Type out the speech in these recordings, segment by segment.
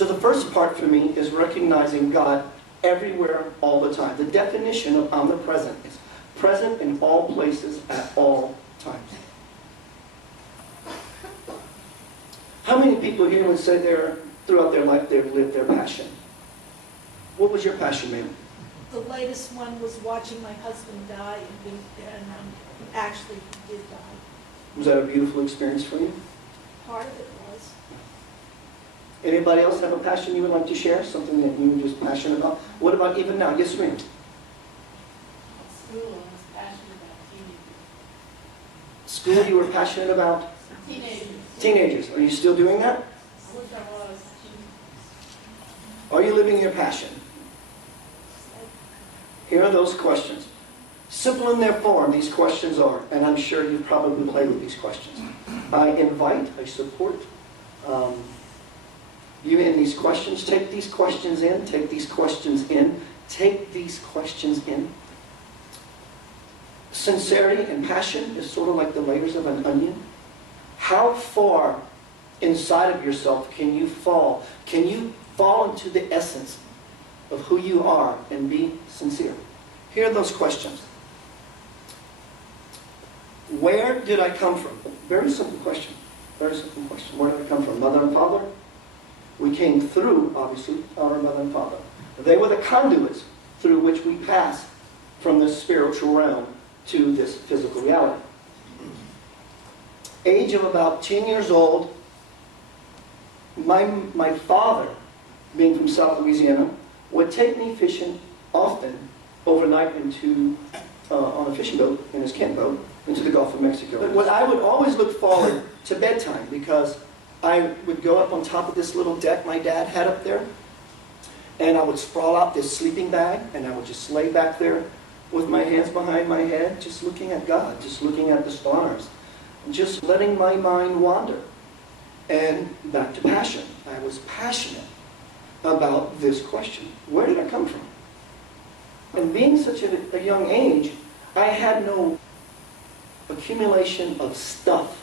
So the first part for me is recognizing God everywhere, all the time. The definition of omnipresent is present in all places at all times. How many people here would say throughout their life they've lived their passion? What was your passion, ma'am? The latest one was watching my husband die, and actually he did die. Was that a beautiful experience for you? Part of it was. Anybody else have a passion you would like to share? Something that you were just passionate about? What about even now? Yes, ma'am. School, I was passionate about teenagers. School you were passionate about? Teenagers. Teenagers. Are you still doing that? I wish I was. Are you living your passion? Here are those questions. Simple in their form, these questions are, and I'm sure you've probably played with these questions. I invite, I support you in these questions. Take these questions in, take these questions in, take these questions in. Sincerity and passion is sort of like the layers of an onion. How far inside of yourself can you fall? Can you fall into the essence of who you are and be sincere? Here are those questions. Where did I come from? Very simple question. Very simple question. Where did I come from? Mother and father? We came through, obviously, our mother and father. They were the conduits through which we passed from this spiritual realm to this physical reality. Age of about 10 years old, my father, being from South Louisiana, would take me fishing often overnight on a fishing boat, in his camp boat, into the Gulf of Mexico. But I would always look forward to bedtime because I would go up on top of this little deck my dad had up there, and I would sprawl out this sleeping bag, and I would just lay back there with my hands behind my head, just looking at God, just looking at the stars, just letting my mind wander. And back to passion. I was passionate about this question. Where did I come from? And being such a young age, I had no accumulation of stuff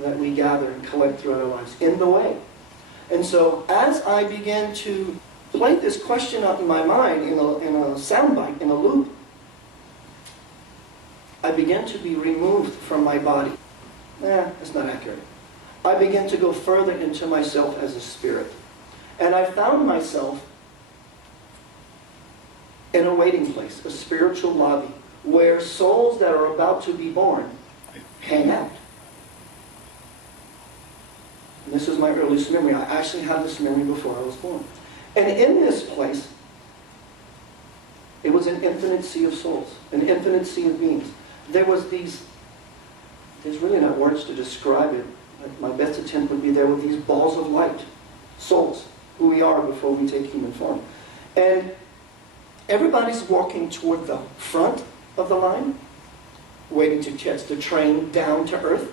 that we gather and collect throughout our lives in the way. And so as I began to play this question out in my mind in a soundbite, in a loop, I began to be removed from my body. That's not accurate. I began to go further into myself as a spirit. And I found myself in a waiting place, a spiritual lobby, where souls that are about to be born hang out. And this is my earliest memory. I actually had this memory before I was born. And in this place, it was an infinite sea of souls, an infinite sea of beings. There was these, there's really not words to describe it. My best attempt would be there were these balls of light, souls, who we are before we take human form. And everybody's walking toward the front of the line, waiting to catch the train down to earth.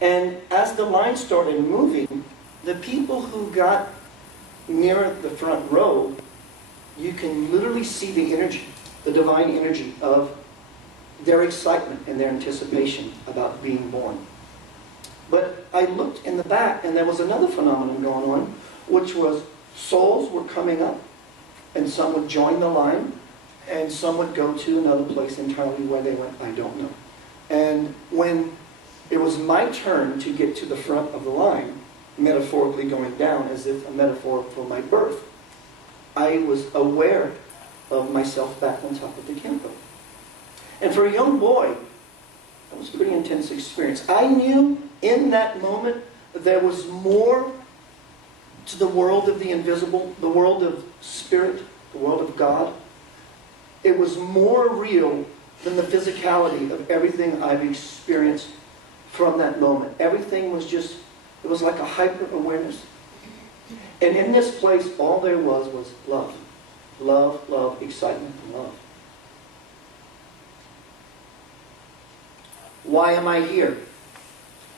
And as the line started moving, the people who got near the front row, you can literally see the energy, the divine energy of their excitement and their anticipation about being born. But I looked in the back, and there was another phenomenon going on, which was souls were coming up, and some would join the line, and some would go to another place entirely. Where they went, I don't know. And when it was my turn to get to the front of the line, metaphorically going down as if a metaphor for my birth, I was aware of myself back on top of the camp boat. And for a young boy, that was a pretty intense experience. I knew in that moment there was more to the world of the invisible, the world of spirit, the world of God. It was more real than the physicality of everything I've experienced from that moment. Everything was just, it was like a hyper-awareness. And in this place, all there was love. Love, love, excitement, and love. Why am I here?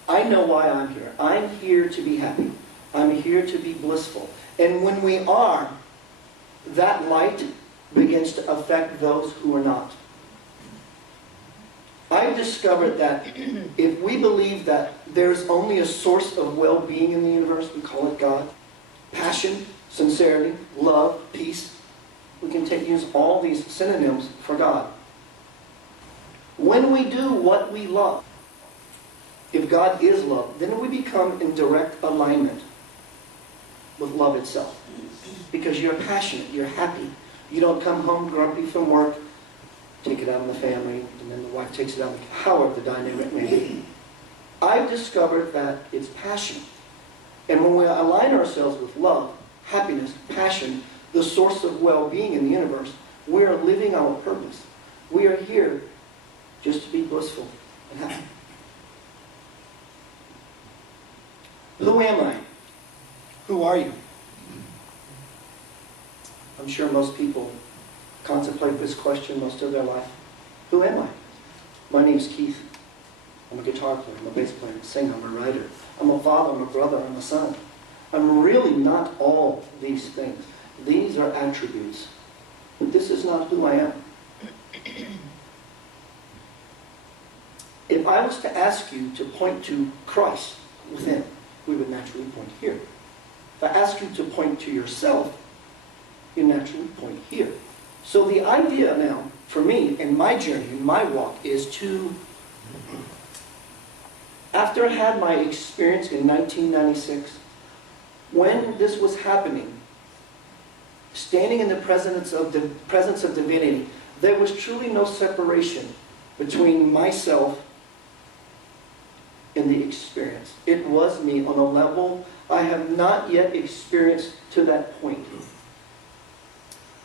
I know why I'm here. I'm here to be happy. I'm here to be blissful. And when we are, that light begins to affect those who are not. I've discovered that if we believe that there's only a source of well-being in the universe, we call it God, passion, sincerity, love, peace, we can use all these synonyms for God. When we do what we love, if God is love, then we become in direct alignment with love itself. Because you're passionate, you're happy. You don't come home grumpy from work, take it out on the family, and then the wife takes it out, however the dynamic may be. I've discovered that it's passion. And when we align ourselves with love, happiness, passion, the source of well-being in the universe, we are living our purpose. We are here just to be blissful and happy. Who am I? Who are you? I'm sure most people contemplate this question most of their life. Who am I? My name's Keith. I'm a guitar player, I'm a bass player, I'm a singer, I'm a writer. I'm a father, I'm a brother, I'm a son. I'm really not all these things. These are attributes. But this is not who I am. If I was to ask you to point to Christ within, we would naturally point here. If I ask you to point to yourself, you naturally point here. So the idea now, for me, in my journey, in my walk, is to, after I had my experience in 1996, when this was happening, standing in the presence of divinity, there was truly no separation between myself and the experience. It was me on a level I have not yet experienced to that point.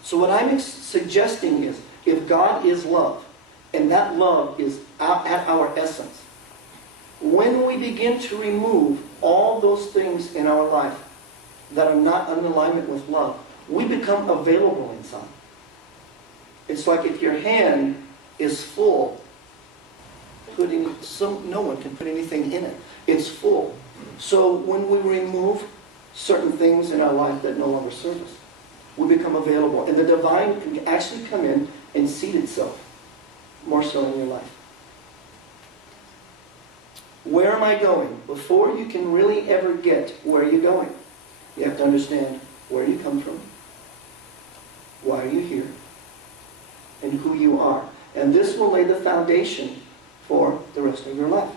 So what I'm suggesting is, if God is love, and that love is at our essence, when we begin to remove all those things in our life that are not in alignment with love, we become available inside. It's like if your hand is full, no one can put anything in it. It's full. So when we remove certain things in our life that no longer serve us, we become available. And the divine can actually come in and seat itself more so in your life. Where am I going? Before you can really ever get where you're going, you have to understand where you come from, why are you here, and who you are. And this will lay the foundation for the rest of your life.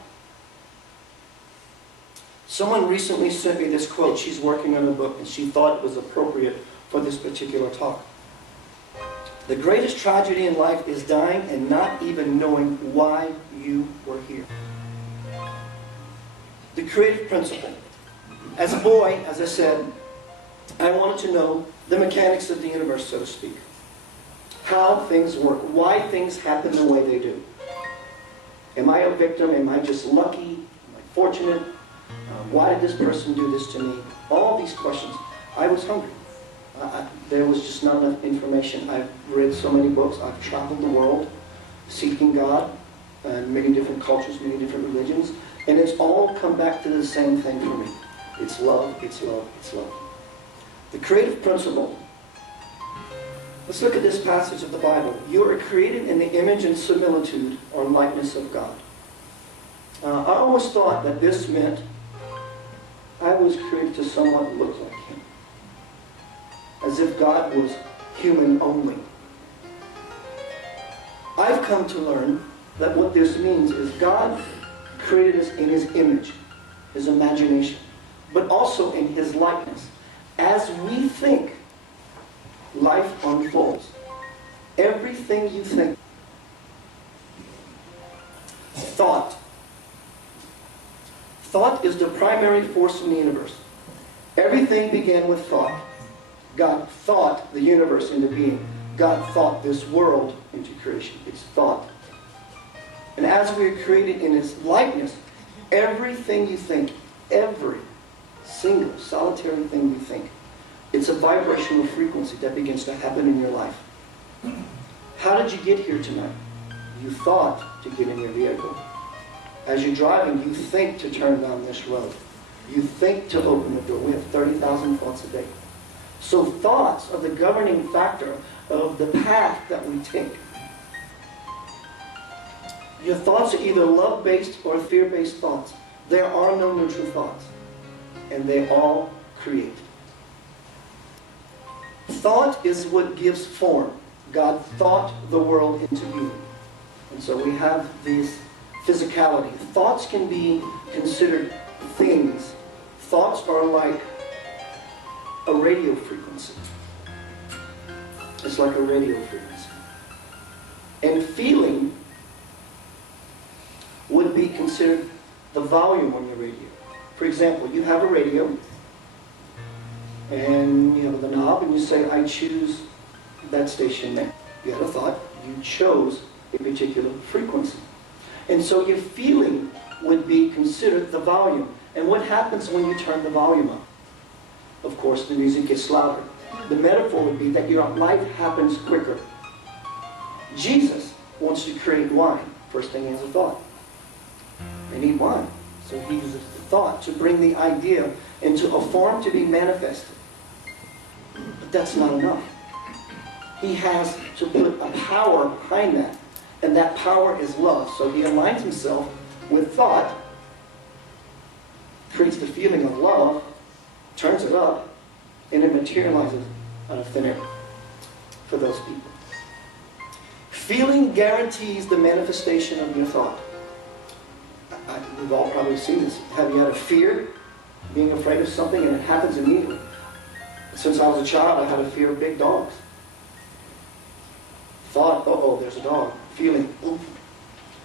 Someone recently sent me this quote. She's working on a book, and she thought it was appropriate for this particular talk. The greatest tragedy in life is dying and not even knowing why you were here. The creative principle. As a boy, as I said, I wanted to know the mechanics of the universe, so to speak. How things work, why things happen the way they do. Am I a victim? Am I just lucky? Am I fortunate? Why did this person do this to me? All these questions. I was hungry. There was just not enough information. I've read so many books. I've traveled the world seeking God, many different cultures, many different religions. And it's all come back to the same thing for me. It's love, it's love, it's love. The creative principle. Let's look at this passage of the Bible. You are created in the image and similitude or likeness of God. I always thought that this meant I was created to somewhat look like Him. As if God was human only. I've come to learn that what this means is God created us in His image, His imagination, but also in His likeness. As we think, life unfolds. Everything you think. Thought. Thought is the primary force in the universe. Everything began with thought. God thought the universe into being. God thought this world into creation. It's thought. And as we are created in His likeness, everything you think, every single solitary thing you think, it's a vibrational frequency that begins to happen in your life. How did you get here tonight? You thought to get in your vehicle. As you're driving, you think to turn down this road. You think to open the door. We have 30,000 thoughts a day. So thoughts are the governing factor of the path that we take. Your thoughts are either love-based or fear-based thoughts. There are no neutral thoughts. And they all create. Thought is what gives form. God thought the world into being. And so we have this physicality. Thoughts can be considered things. Thoughts are like a radio frequency. It's like a radio frequency. And feeling would be considered the volume on your radio. For example, you have a radio, and you have the knob, and you say, I choose that station there. You had a thought, you chose a particular frequency. And so your feeling would be considered the volume. And what happens when you turn the volume up? Of course, the music gets louder. The metaphor would be that your life happens quicker. Jesus wants to create wine. First thing he has a thought. They need wine. So he uses the thought to bring the idea into a form to be manifested. But that's not enough. He has to put a power behind that. And that power is love. So he aligns himself with thought, creates the feeling of love, turns it up, and it materializes out of thin air for those people. Feeling guarantees the manifestation of your thought. We've all probably seen this. Have you had a fear, being afraid of something, and it happens immediately? Since I was a child, I had a fear of big dogs. Thought, uh-oh, there's a dog. Feeling, oof.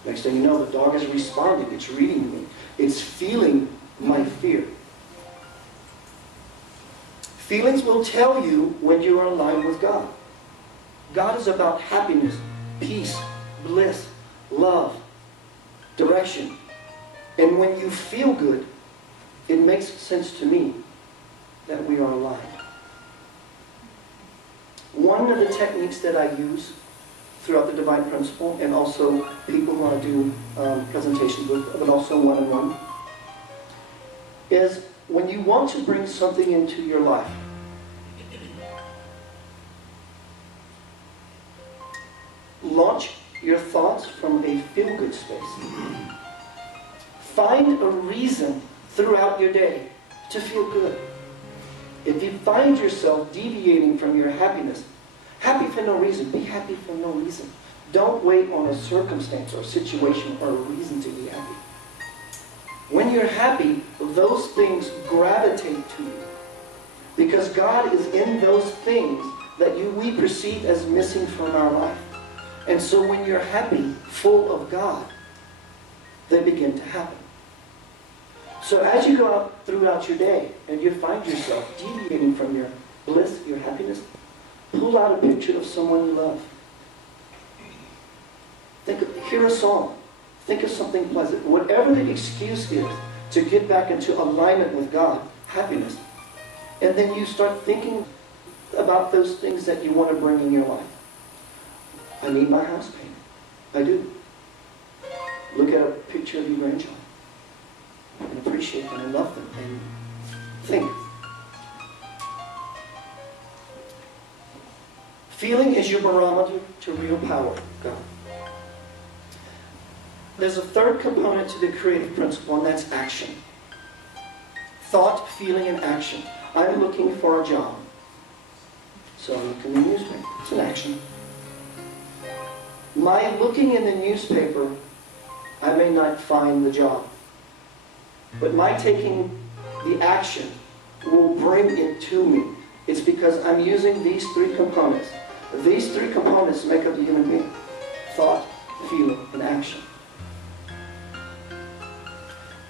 Next thing you know, the dog is responding. It's reading me. It's feeling my fear. Feelings will tell you when you are aligned with God. God is about happiness, peace, bliss, love, direction. And when you feel good, it makes sense to me that we are aligned. One of the techniques that I use throughout the Divine Principle, and also people who I do presentations with, but also one-on-one, is when you want to bring something into your life, launch your thoughts from a feel-good space. Find a reason throughout your day to feel good. If you find yourself deviating from your happiness, happy for no reason, be happy for no reason. Don't wait on a circumstance or a situation or a reason to be happy. When you're happy, those things gravitate to you. Because God is in those things that we perceive as missing from our life. And so when you're happy, full of God, they begin to happen. So as you go out throughout your day and you find yourself deviating from your bliss, your happiness, pull out a picture of someone you love. Hear a song. Think of something pleasant. Whatever the excuse is to get back into alignment with God, happiness. And then you start thinking about those things that you want to bring in your life. I need my house painted. I do. Look at a picture of your grandchild and appreciate them and love them and think. Feeling is your barometer to real power, God. There's a third component to the creative principle, and that's action. Thought, feeling, and action. I'm looking for a job. So I'm looking in the newspaper. It's an action. My looking in the newspaper, I may not find the job. But my taking the action will bring it to me. It's because I'm using these three components. These three components make up the human being. Thought, feeling, and action.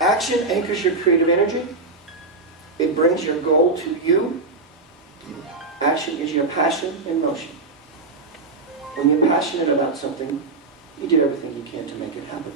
Action anchors your creative energy. It brings your goal to you. Action is your passion in motion. When you're passionate about something, you do everything you can to make it happen.